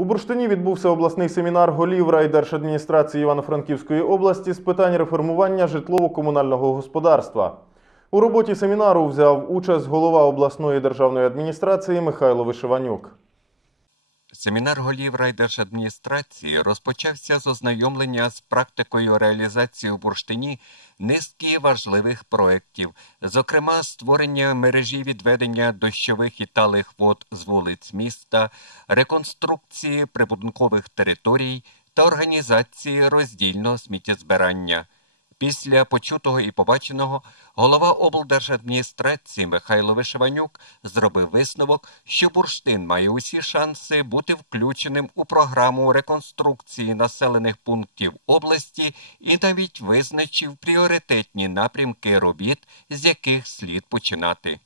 У Бурштині відбувся обласний семінар голів райдержадміністрації Івано-Франківської області з питань реформування житлово-комунального господарства. У роботі семінару взяв участь голова обласної державної адміністрації Михайло Вишиванюк. Семінар голів райдержадміністрації розпочався з ознайомлення з практикою реалізації у бурштині низки важливих проєктів, зокрема створення мережі відведення дощових і талих вод з вулиць міста, реконструкції прибудинкових територій та організації роздільного сміттєзбирання. Після почутого і побаченого голова облдержадміністрації Михайло Вишиванюк зробив висновок, що бурштин має усі шанси бути включеним у програму реконструкції населених пунктів області і навіть визначив пріоритетні напрямки робіт, з яких слід починати.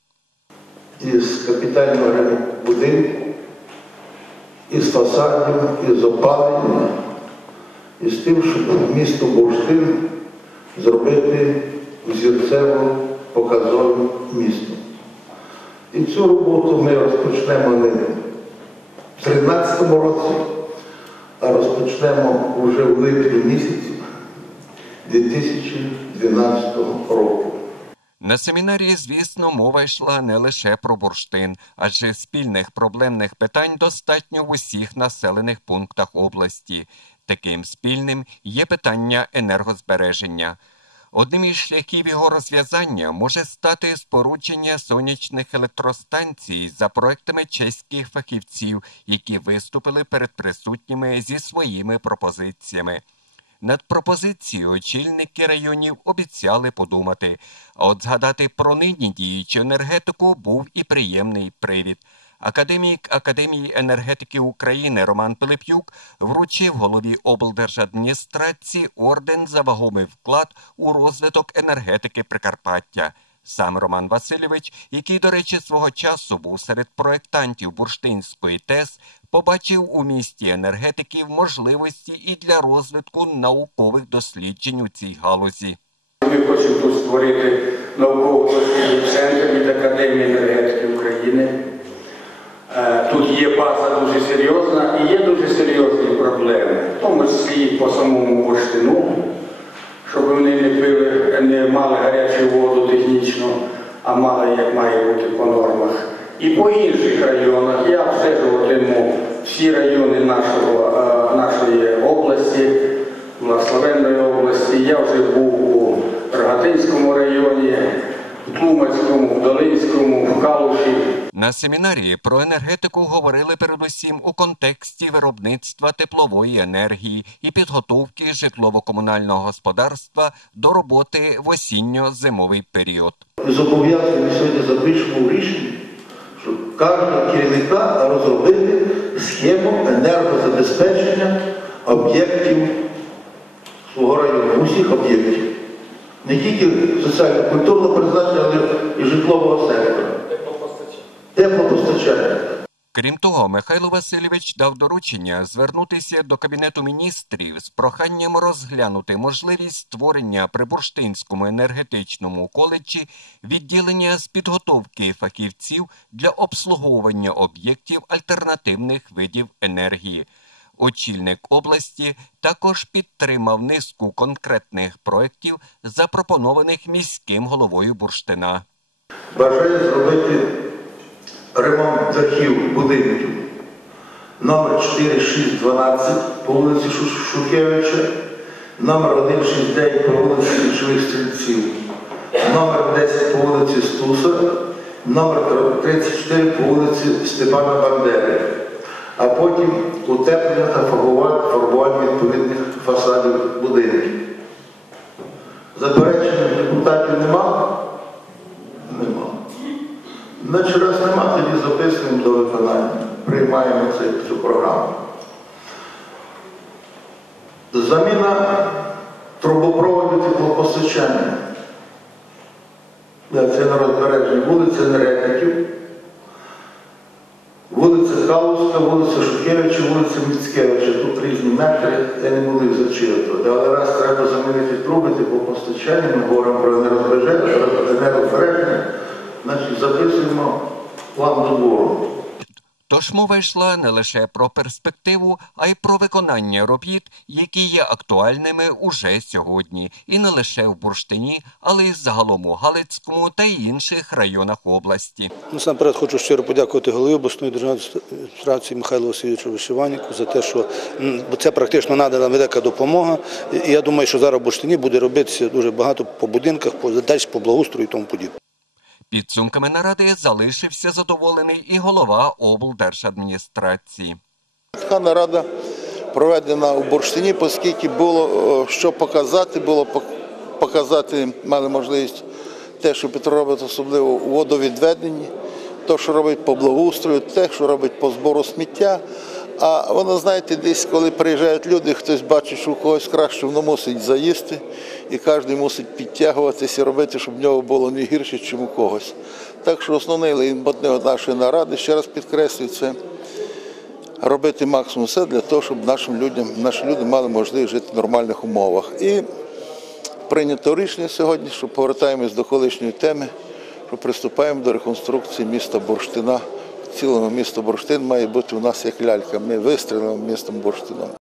із капітального будинку, із фасадів, із опалення, і з тим, щоб місто Бурштин зробити зірцево показовим містом. І цю роботу ми розпочнемо не в 2013 році, а розпочнемо вже в липні місяці 2012 року. На семінарі, звісно, мова йшла не лише про бурштин, адже спільних проблемних питань достатньо в усіх населених пунктах області. Таким спільним є питання енергозбереження. Одним із шляхів його розв'язання може стати спорудження сонячних електростанцій за проектами чеських фахівців, які виступили перед присутніми зі своїми пропозиціями. Над пропозицією очільники районів обіцяли подумати, а от згадати про нині діючу енергетику був і приємний привід. Академік Академії енергетики України Роман Пилип'юк вручив голові облдержадміністрації орден за вагомий вклад у розвиток енергетики Прикарпаття. Сам Роман Васильович, який, до речі, свого часу був серед проєктантів Бурштинської ТЕС, побачив у місті енергетиків можливості і для розвитку наукових досліджень у цій галузі. Ми хочемо тут створити науково-дослідний центр від Академії енергетики України. Е, Тут є база дуже серйозна і є дуже серйозні проблеми, в тому числі по самому бурштину, щоб вони не пили, не мали гарячу воду технічно, а мали, як має бути по нормах. І по інших районах я обстежуватиму всі райони нашого, е, нашої області, Благословенної області. Я вже був в Тлумацькому, в Долинському, в Калуші. На семінарі про енергетику говорили передусім у контексті виробництва теплової енергії і підготовки житлово-комунального господарства до роботи в осінньо-зимовий період. зобов'язані сьогодні запишемо в рішенні, що кожного керівника розробити схему енергозабезпечення об'єктів свого району, усіх об'єктів. Не тільки соціально-культурного призначення, але і житлового сектора. Теплопостачання. Крім того, Михайло Васильович дав доручення звернутися до Кабінету міністрів з проханням розглянути можливість створення при Бурштинському енергетичному коледжі відділення з підготовки фахівців для обслуговування об'єктів альтернативних видів енергії. Очільник області також підтримав низку конкретних проєктів, запропонованих міським головою Бурштина. Бажаю зробити ремонт дахів будинків. Номер 4612 по вулиці Шу- Шухевича, номер 169 по вулиці Січових Стрільців, номер 10 по вулиці Стуса, номер 34 по вулиці Степана Бандери, а потім утеплення та фарбування відповідних фасадів будинків. Заперечень депутатів немає? Нема. Значить, раз нема, тоді записуємо до виконання. Приймаємо цю, програму. Заміна трубопроводів теплопостачання. Це на розбережні вулиця Енергетиків, вулиця Калуська, вулиця Шухевича, вулиця Міцкевича. Тут різні метри, я не могли зачитувати. Але раз треба замінити труби постачання, ми говоримо про енергозбереження, енергозбереження, значить записуємо план добору. Тож мова йшла не лише про перспективу, а й про виконання робіт, які є актуальними уже сьогодні, і не лише в Бурштині, але й загалом у Галицькому та інших районах області. Насамперед хочу щиро подякувати голові обласної державної адміністрації Михайлу Васильовичу Вишиванніку за те, що це практично надана велика допомога. І я думаю, що зараз в Бурштині буде робитися дуже багато по будинках, по далі по благоустрою і тому подібне. Підсумками наради залишився задоволений і голова облдержадміністрації. Така нарада проведена у Бурштині, оскільки було що показати, було показати, мали можливість те, що Петро робить особливо у водовідведенні, те, що робить по благоустрою, те, що робить по збору сміття. А воно, знаєте, десь, коли приїжджають люди, хтось бачить, що у когось краще, воно мусить заїсти, і кожен мусить підтягуватися і робити, щоб в нього було не гірше, ніж у когось. Так що основний лейтмотив нашої наради, ще раз підкреслюю, це робити максимум все для того, щоб нашим людям, наші люди мали можливість жити в нормальних умовах. І прийнято рішення сьогодні, що повертаємось до колишньої теми, що приступаємо до реконструкції міста Бурштина. Цілому місто Бурштин має бути у нас як лялька. Ми вистрілимо містом Бурштином.